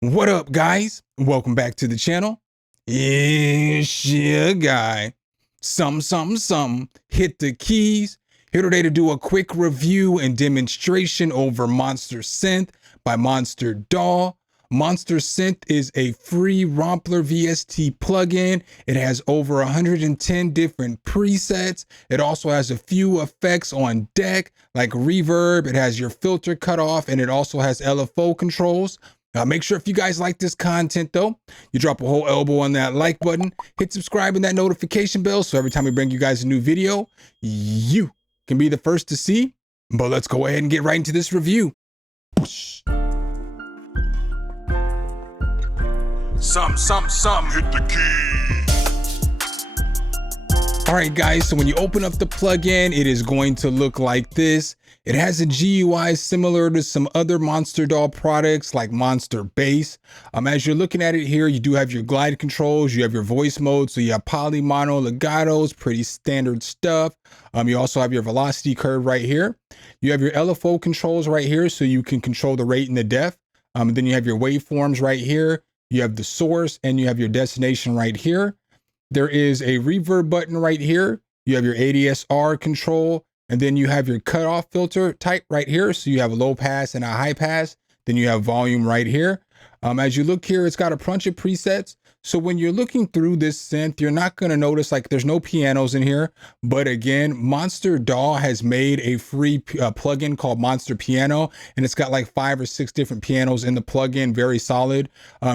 What up, guys? Welcome back to the channel. It's your guy, Hit the keys. Here today to do a quick review and demonstration over Monster Synth by MonsterDaw. Monster Synth is a free Rompler VST plugin. It has over 110 different presets. It also has a few effects on deck, like reverb. It has your filter cutoff, and it also has LFO controls. Make sure if you guys like this content though, you drop a whole elbow on that like button, hit subscribe and that notification bell so every time we bring you guys a new video, you can be the first to see. But let's go ahead and get right into this review. Sum, hit the key. All right, guys, so when you open up the plugin, it is going to look like this. It has a GUI similar to some other MonsterDaw products like Monster Bass. As you're looking at it here, you do have your glide controls, you have your voice mode, so you have poly, mono, legatos, pretty standard stuff. You also have your velocity curve right here. You have your LFO controls right here, so you can control the rate and the depth. Then you have your waveforms right here. You have the source and you have your destination right here. There is a reverb button right here. You have your ADSR control, and then you have your cutoff filter type right here. So you have a low pass and a high pass. Then you have volume right here. As you look here, it's got a bunch of presets. So when you're looking through this synth, you're not going to notice like there's no pianos in here. But again, MonsterDaw has made a free plugin called Monster Piano, and it's got like 5 or 6 different pianos in the plugin, very solid.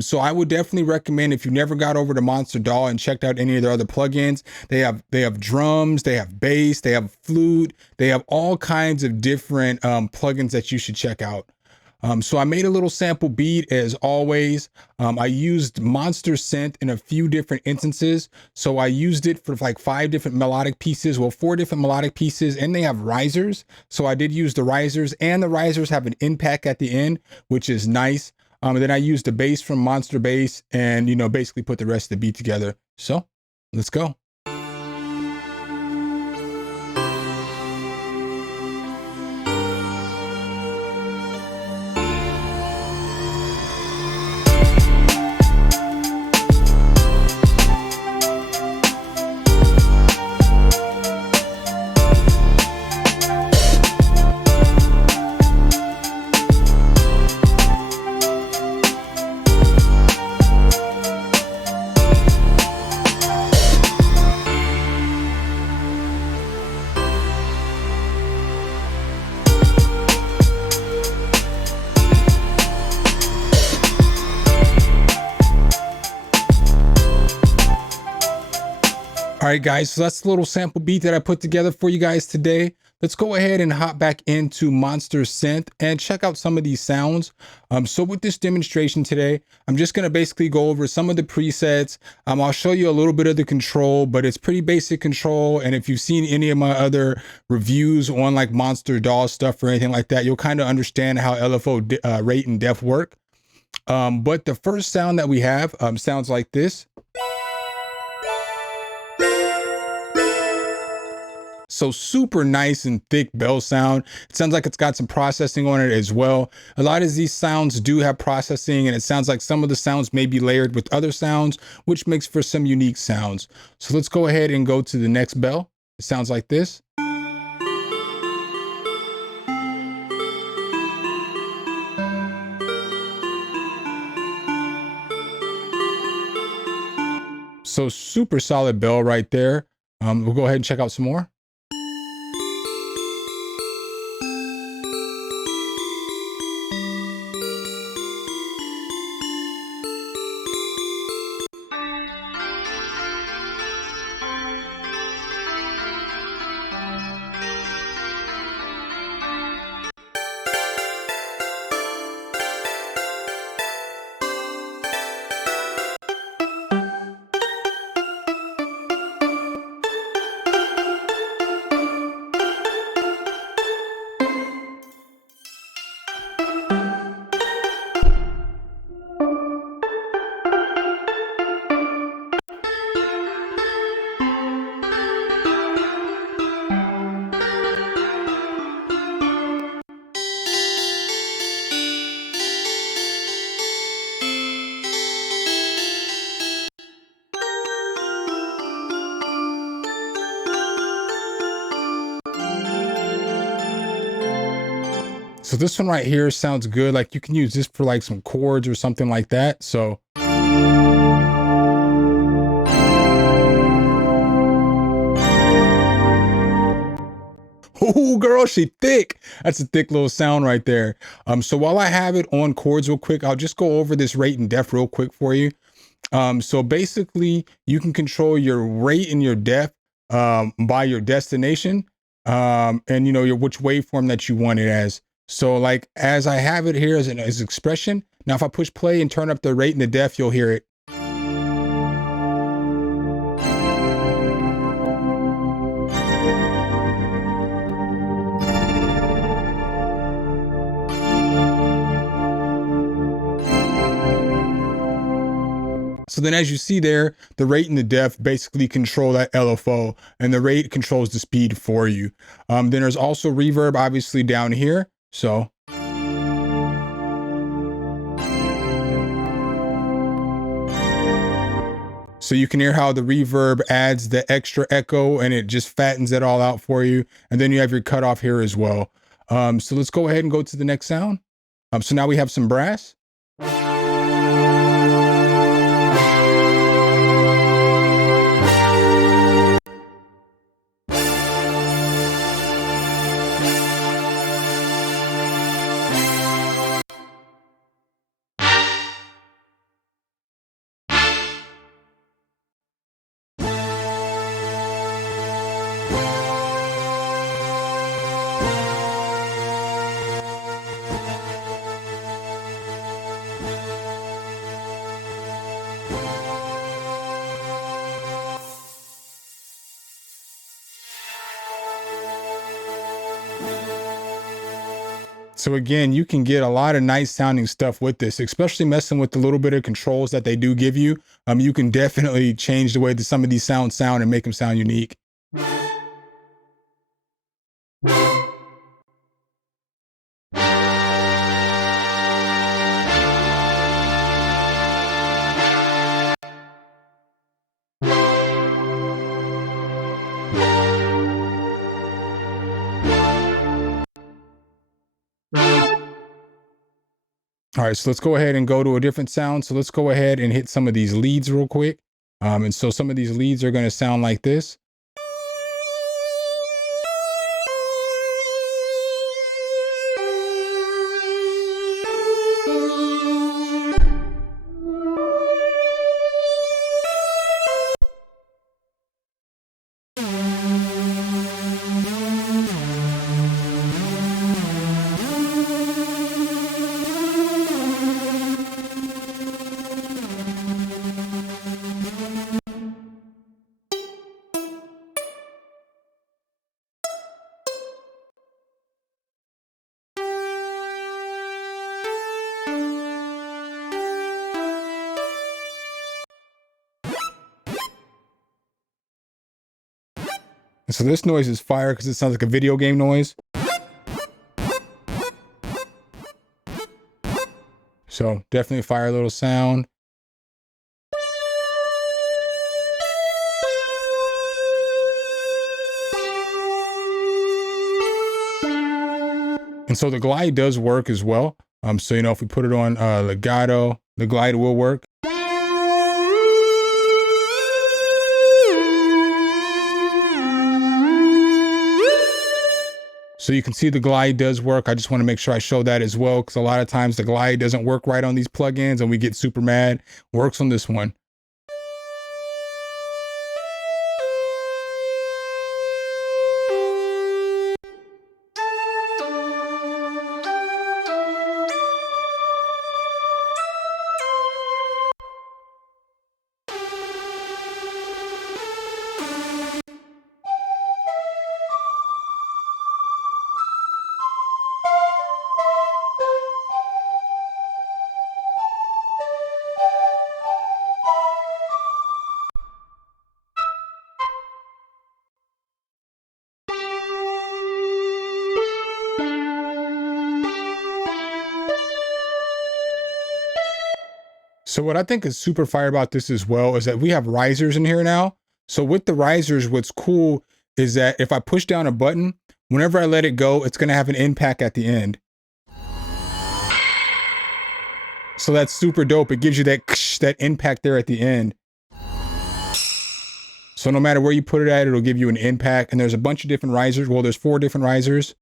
So I would definitely recommend if you never got over to MonsterDaw and checked out any of their other plugins, they have drums, they have bass, they have flute, they have all kinds of different plugins that you should check out. So I made a little sample beat as always. I used Monster Synth in a few different instances. So I used it for like 5 different melodic pieces, well, 4 different melodic pieces, and they have risers. So I did use the risers, and the risers have an impact at the end, which is nice. And then I used the bass from Monster Bass and, basically put the rest of the beat together. So let's go. All right, guys, so that's the little sample beat that I put together for you guys today. Let's go ahead and hop back into Monster Synth and check out some of these sounds. So with this demonstration today, I'm just going to basically go over some of the presets. I'll show you a little bit of the control, but it's pretty basic control. And if you've seen any of my other reviews on like MonsterDaw stuff or anything like that, you'll kind of understand how LFO rate and depth work. But the first sound that we have sounds like this. So super nice and thick bell sound. It sounds like it's got some processing on it as well. A lot of these sounds do have processing, and it sounds like some of the sounds may be layered with other sounds, which makes for some unique sounds. So let's go ahead and go to the next bell. It sounds like this. So super solid bell right there. We'll go ahead and check out some more. So this one right here sounds good. Like you can use this for like some chords or something like that. So. Oh, girl, she thick. That's a thick little sound right there. So while I have it on chords real quick, I'll just go over this rate and def real quick for you. So basically you can control your rate and your def by your destination and you know which waveform that you want it as. So like as I have it here as an expression, now if I push play and turn up the rate and the def, you'll hear it. So then as you see there, the rate and the def basically control that LFO, and the rate controls the speed for you. Then there's also reverb obviously down here. So. So you can hear how the reverb adds the extra echo and it just fattens it all out for you. And then you have your cutoff here as well. So let's go ahead and go to the next sound. So now we have some brass. So again, you can get a lot of nice sounding stuff with this, especially messing with the little bit of controls that they do give you. You can definitely change the way that some of these sounds sound and make them sound unique. All right, so let's go ahead and go to a different sound. So let's go ahead and hit some of these leads real quick. And so some of these leads are going to sound like this. And so this noise is fire because it sounds like a video game noise. So definitely a fire little sound. And so the glide does work as well. So, you know, if we put it on legato, the glide will work. So you can see the glide does work. I just want to make sure I show that as well, because a lot of times the glide doesn't work right on these plugins and we get super mad. Works on this one. So what I think is super fire about this as well is that we have risers in here now. So with the risers, what's cool is that if I push down a button, whenever I let it go, it's going to have an impact at the end. So that's super dope. It gives you that that impact there at the end. So no matter where you put it at, it'll give you an impact. And there's a bunch of different risers. Well, there's 4 different risers.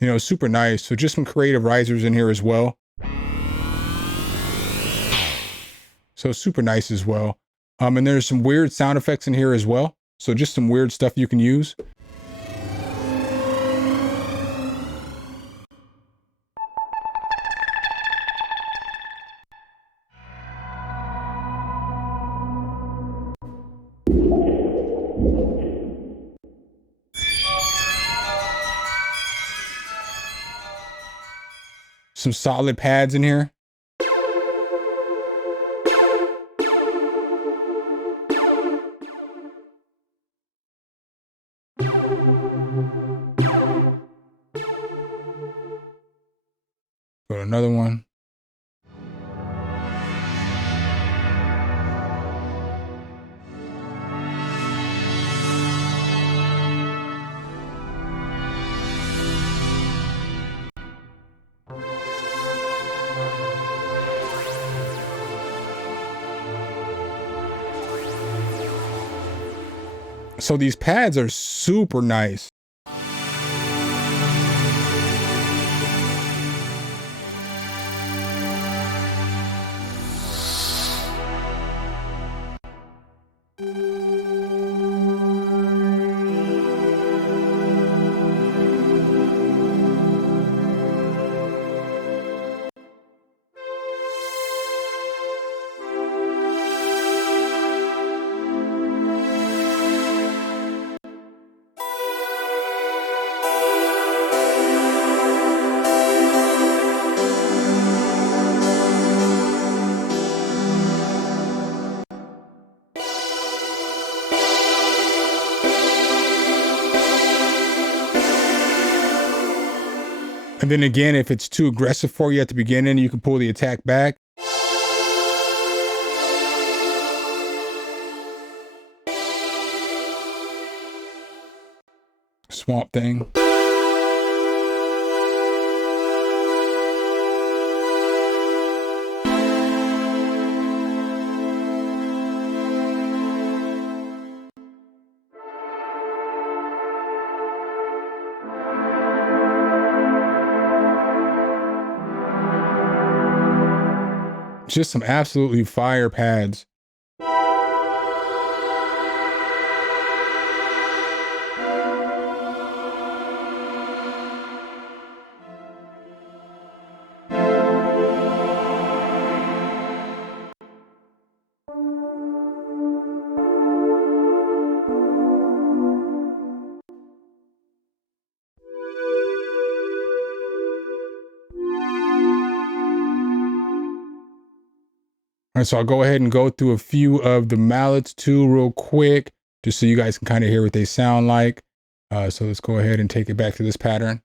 You know, super nice. So just some creative risers in here as well. So super nice as well. And there's some weird sound effects in here as well. So just some weird stuff you can use. Some solid pads in here. Go to another one. So these pads are super nice. And then again, if it's too aggressive for you at the beginning, you can pull the attack back. Swamp Thing. Just some absolutely fire pads. All right, so I'll go ahead and go through a few of the mallets too real quick, just so you guys can kind of hear what they sound like. So let's go ahead and take it back to this pattern.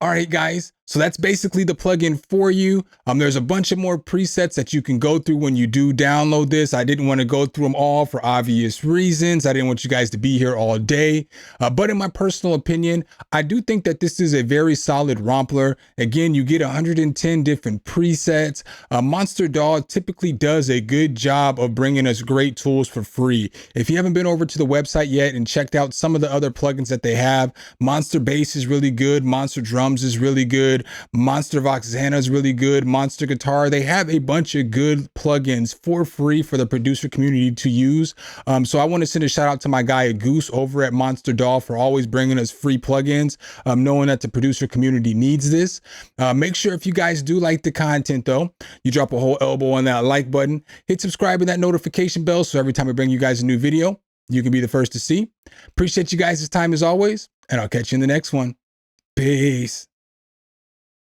All right, guys, so that's basically the plugin for you. There's a bunch of more presets that you can go through when you do download this. I didn't want to go through them all for obvious reasons. I didn't want you guys to be here all day. But in my personal opinion, I do think that this is a very solid rompler. Again, you get 110 different presets. MonsterDaw typically does a good job of bringing us great tools for free. If you haven't been over to the website yet and checked out some of the other plugins that they have, Monster Bass is really good. Monster Drums is really good. good. MonsterVox Xana is really good. Monster Guitar. They have a bunch of good plugins for free for the producer community to use. So I want to send a shout out to my guy Goose over at MonsterDaw for always bringing us free plugins, knowing that the producer community needs this. Make sure if you guys do like the content though, you drop a whole elbow on that like button, hit subscribe and that notification bell so every time I bring you guys a new video, you can be the first to see. Appreciate you guys' time as always, and I'll catch you in the next one. Peace.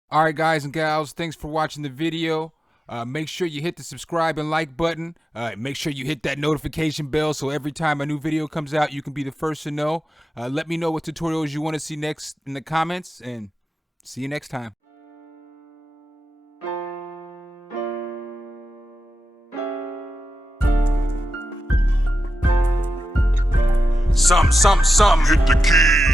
All right, guys and gals, thanks for watching the video. Make sure you hit the subscribe and like button. Make sure you hit that notification bell so every time a new video comes out, you can be the first to know. Let me know what tutorials you want to see next in the comments, and see you next time. Sum, hit the key.